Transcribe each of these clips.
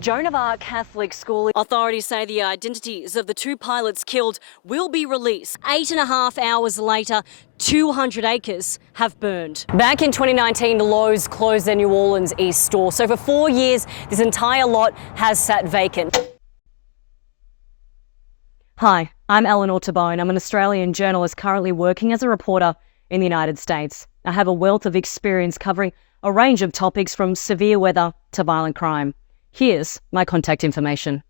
Joan of Arc Catholic School. Authorities say the identities of the two pilots killed will be released. 8.5 hours later, 200 acres have burned. Back in 2019, Lowe's closed their New Orleans East store. So for 4 years, this entire lot has sat vacant. Hi, I'm Eleanor Tabone. I'm an Australian journalist currently working as a reporter in the United States. I have a wealth of experience covering a range of topics from severe weather to violent crime. Here's my contact information.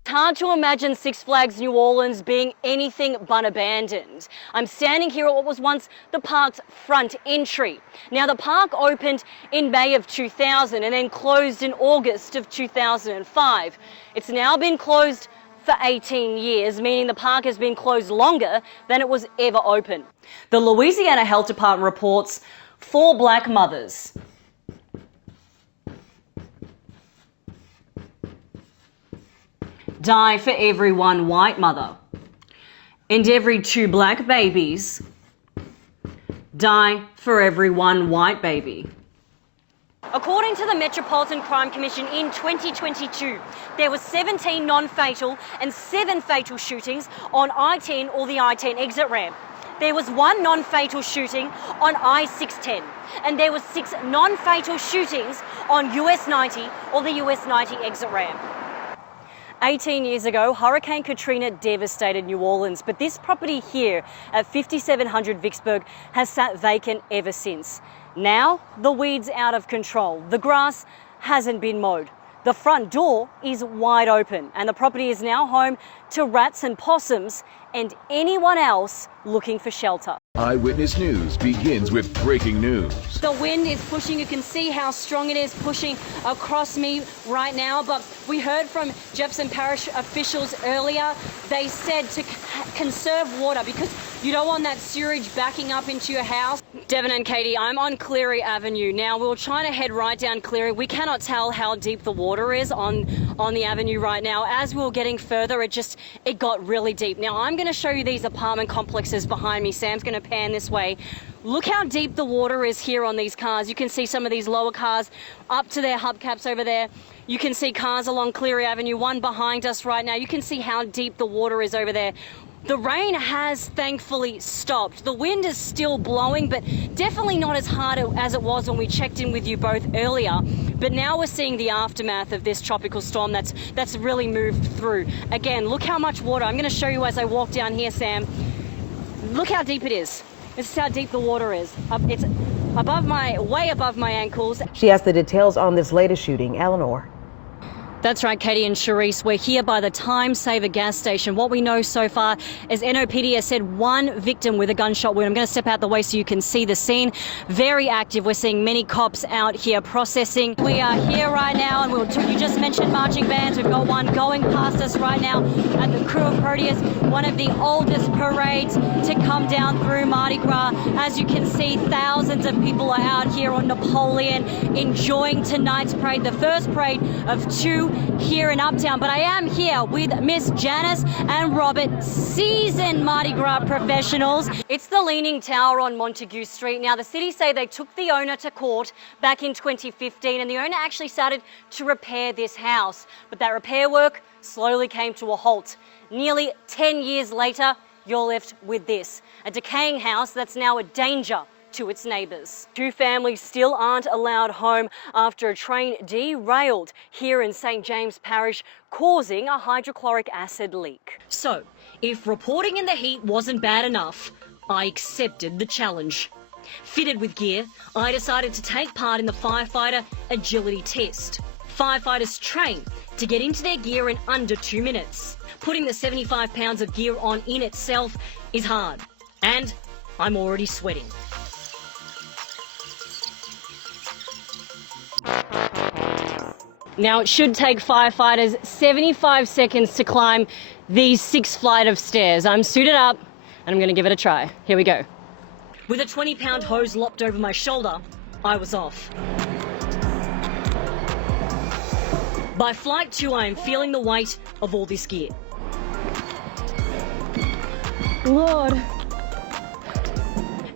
It's hard to imagine Six Flags New Orleans being anything but abandoned. I'm standing here at what was once the park's front entry. Now, the park opened in May of 2000 and then closed in August of 2005. It's now been closed for 18 years, meaning the park has been closed longer than it was ever open. The Louisiana Health Department reports 4 black mothers die for every 1 white mother, and every 2 black babies die for every 1 white baby. According to the Metropolitan Crime Commission, in 2022, there were 17 non-fatal and 7 fatal shootings on I-10 or the I-10 exit ramp. There was 1 non-fatal shooting on I-610, and there were 6 non-fatal shootings on US 90 or the US 90 exit ramp. 18 years ago, Hurricane Katrina devastated New Orleans, but this property here at 5700 Vicksburg has sat vacant ever since. Now, the weeds out of control. The grass hasn't been mowed. The front door is wide open, and the property is now home to rats and possums and anyone else looking for shelter. Eyewitness News begins with breaking news. The wind is pushing. You can see how strong it is pushing across me right now. But we heard from Jefferson Parish officials earlier. They said to conserve water because you don't want that sewage backing up into your house. Devon and Katie, I'm on Cleary Avenue. Now, we were trying to head right down Cleary. We cannot tell how deep the water is on the avenue right now. As we were getting further, it got really deep. Now, I'm going to show you these apartment complexes behind me. Sam's going to pan this way. Look how deep the water is here on these cars. You can see some of these lower cars up to their hubcaps over there. You can see cars along Cleary Avenue, one behind us right now. You can see how deep the water is over there. The rain has thankfully stopped. The wind is still blowing, but definitely not as hard as it was when we checked in with you both earlier. But now we're seeing the aftermath of this tropical storm that's really moved through. Again, look how much water. I'm going to show you as I walk down here, Sam. Look how deep it is. This is how deep the water is. It's way above my ankles. She has the details on this latest shooting. Eleanor. That's right, Katie and Charisse. We're here by the Time Saver gas station. What we know so far is NOPD has said 1 victim with a gunshot wound. I'm going to step out the way so you can see the scene. Very active. We're seeing many cops out here processing. We are here right now, and you just mentioned marching bands. We've got one going past us right now at the Crew of Proteus, one of the oldest parades to come down through Mardi Gras. As you can see, thousands of people are out here on Napoleon enjoying tonight's parade, the first parade of 2 here in Uptown. But I am here with Miss Janice and Robert, seasoned Mardi Gras professionals. It's the Leaning Tower on Montague Street. Now, the city say they took the owner to court back in 2015, and the owner actually started to repair this house. But that repair work slowly came to a halt. Nearly 10 years later, you're left with this, a decaying house that's now a danger to its neighbours. 2 families still aren't allowed home after a train derailed here in St James Parish, causing a hydrochloric acid leak. So, if reporting in the heat wasn't bad enough, I accepted the challenge. Fitted with gear, I decided to take part in the firefighter agility test. Firefighters train to get into their gear in under 2 minutes. Putting the 75 pounds of gear on in itself is hard, and I'm already sweating. Now, it should take firefighters 75 seconds to climb these 6 flights of stairs. I'm suited up and I'm going to give it a try. Here we go. With a 20-pound hose lopped over my shoulder, I was off. By flight 2, I am feeling the weight of all this gear. Lord.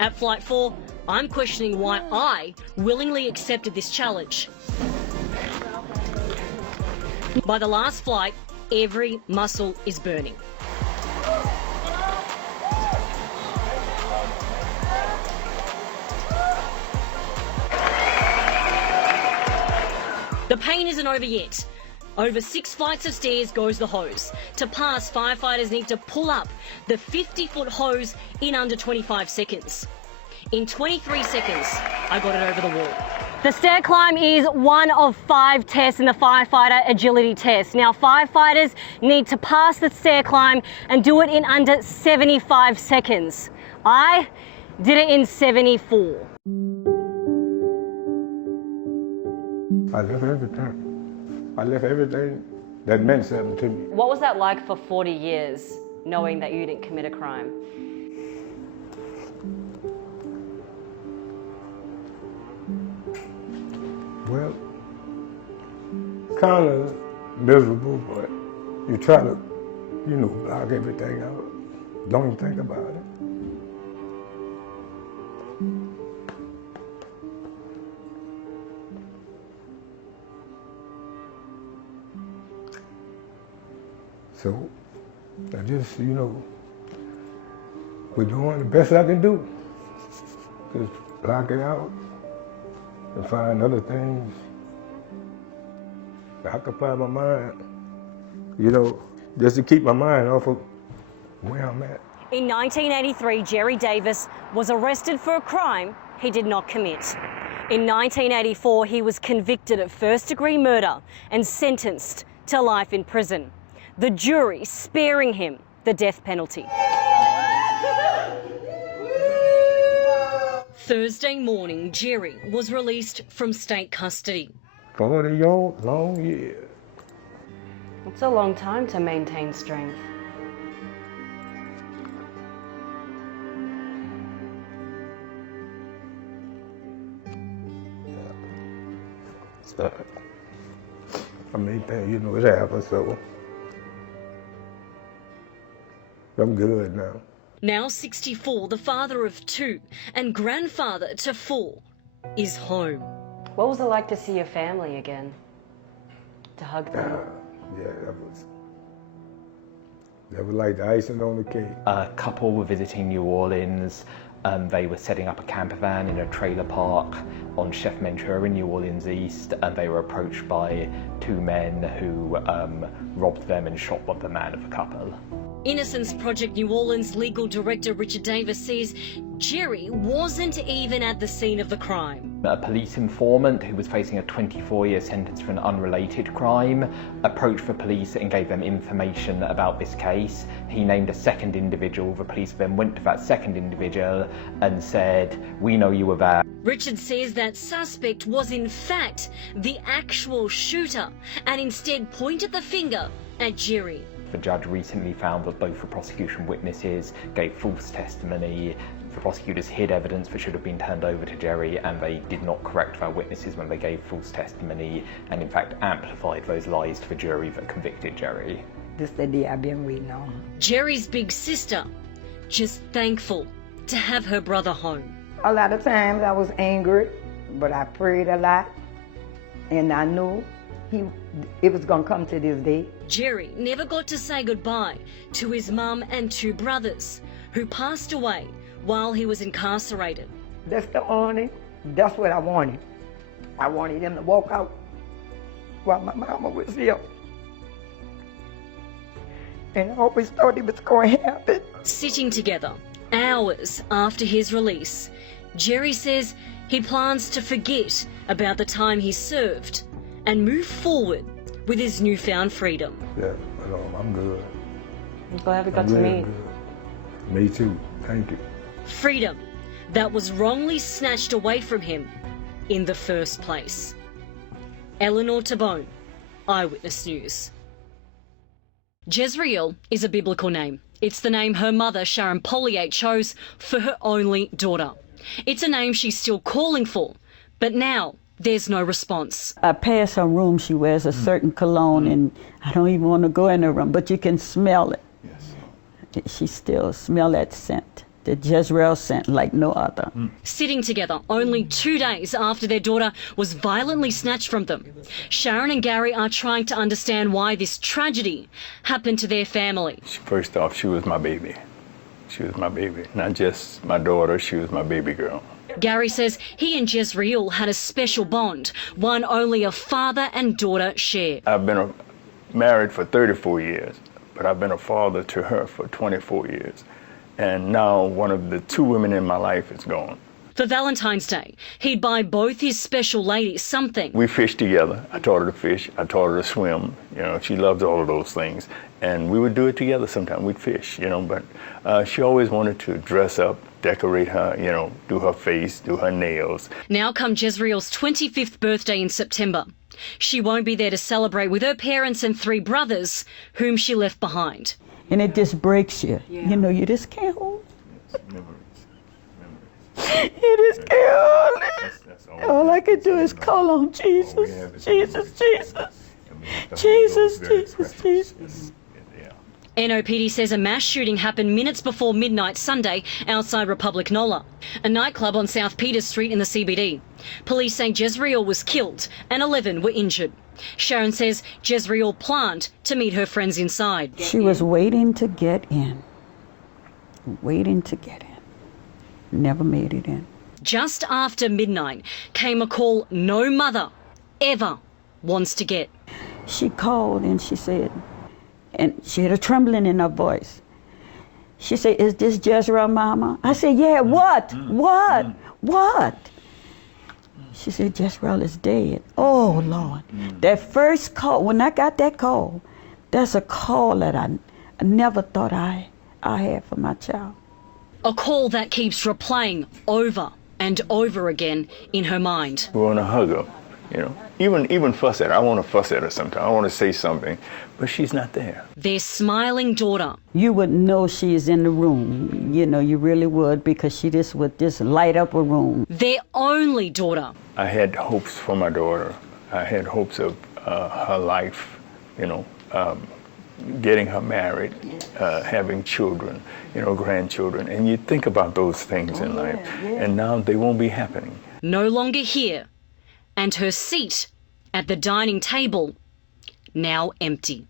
At flight 4, I'm questioning why I willingly accepted this challenge. By the last flight, every muscle is burning. The pain isn't over yet. Over 6 flights of stairs goes the hose. To pass, firefighters need to pull up the 50-foot hose in under 25 seconds. In 23 seconds, I got it over the wall. The stair climb is one of 5 tests in the firefighter agility test. Now, firefighters need to pass the stair climb and do it in under 75 seconds. I did it in 74. I left everything. I left everything that meant something to me. What was that like for 40 years, knowing that you didn't commit a crime? Well, kind of miserable, but you try to, block everything out. Don't even think about it. So, I just, we're doing the best I can do. Just block it out and find other things. I occupy my mind, just to keep my mind off of where I'm at. In 1983, Jerry Davis was arrested for a crime he did not commit. In 1984, he was convicted of first-degree murder and sentenced to life in prison. The jury sparing him the death penalty. Thursday morning, Jerry was released from state custody. 40 long years. It's a long time to maintain strength. So, I maintain, it happens, so I'm good now. Now 64, the father of 2 and grandfather to 4, is home. What was it like to see your family again? To hug them? Yeah, that was like the icing on the cake. A couple were visiting New Orleans. They were setting up a camper van in a trailer park on Chef Ventura in New Orleans East, and they were approached by 2 men who robbed them and shot the man of the couple. Innocence Project New Orleans legal director Richard Davis says Jerry wasn't even at the scene of the crime. A police informant who was facing a 24-year sentence for an unrelated crime approached the police and gave them information about this case. He named a second individual. The police then went to that second individual and said, "We know you were there." Richard says that suspect was in fact the actual shooter and instead pointed the finger at Jerry. The judge recently found that both the prosecution witnesses gave false testimony. The prosecutors hid evidence that should have been turned over to Jerry, and they did not correct their witnesses when they gave false testimony, and in fact amplified those lies to the jury that convicted Jerry. This is the day I've been waiting on. Jerry's big sister, just thankful to have her brother home. A lot of times I was angry, but I prayed a lot, and I knew it was going to come to this day. Jerry never got to say goodbye to his mum and 2 brothers who passed away while he was incarcerated. That's what I wanted. I wanted him to walk out while my mama was here. And I always thought it was going to happen. Sitting together hours after his release, Jerry says he plans to forget about the time he served and move forward with his newfound freedom. Yeah, I'm good. I'm glad we got to meet. Good. Me too. Thank you. Freedom that was wrongly snatched away from him in the first place. Eleanor Tabone, Eyewitness News. Jezreel is a biblical name. It's the name her mother, Sharon Pollier, chose for her only daughter. It's a name she's still calling for, but now there's no response. I pass her room, she wears a certain cologne, and I don't even want to go in her room, but you can smell it. Yes. She still smells that scent. that Jezreel sent like no other. Sitting together only 2 days after their daughter was violently snatched from them. Sharon and Gary are trying to understand why this tragedy happened to their family. First off, she was my baby. She was my baby. Not just my daughter, she was my baby girl. Gary says he and Jezreel had a special bond, one only a father and daughter share. I've been married for 34 years, but I've been a father to her for 24 years. And now one of the two women in my life is gone. For Valentine's Day, he'd buy both his special ladies something. We fished together. I taught her to fish. I taught her to swim. You know, she loves all of those things. And we would do it together sometime. We'd fish, you know, but she always wanted to dress up, decorate her, you know, do her face, do her nails. Now come Jezreel's 25th birthday in September. She won't be there to celebrate with her parents and 3 brothers, whom she left behind. And it just breaks you. You know, you just can't hold it. You just can't hold it. All I can do is call on Jesus, Jesus, Jesus. Jesus, Jesus, Jesus. NOPD says a mass shooting happened minutes before midnight Sunday outside Republic Nola, a nightclub on South Peters Street in the CBD. Police say Jezreel was killed and 11 were injured. Sharon says Jezreel planned to meet her friends inside. She was waiting to get in. Waiting to get in. Never made it in. Just after midnight came a call no mother ever wants to get. She called and she said, and she had a trembling in her voice. She said, "Is this Jezreel, Mama?" I said, "Yeah, what? What? She said, "Jezreel is dead." Oh, Lord. That first call, when I got that call, that's a call that I never thought I had for my child. A call that keeps replaying over and over again in her mind. We want to hug her, you know. Even fuss at her. I want to fuss at her sometimes. I want to say something, but she's not there. Their smiling daughter. You would know she's in the room. You know, you really would, because she just would just light up a room. Their only daughter. I had hopes for my daughter. I had hopes of her life, you know, getting her married, having children, you know, grandchildren. And you think about those things in life, and now they won't be happening. No longer here. And her seat at the dining table now empty.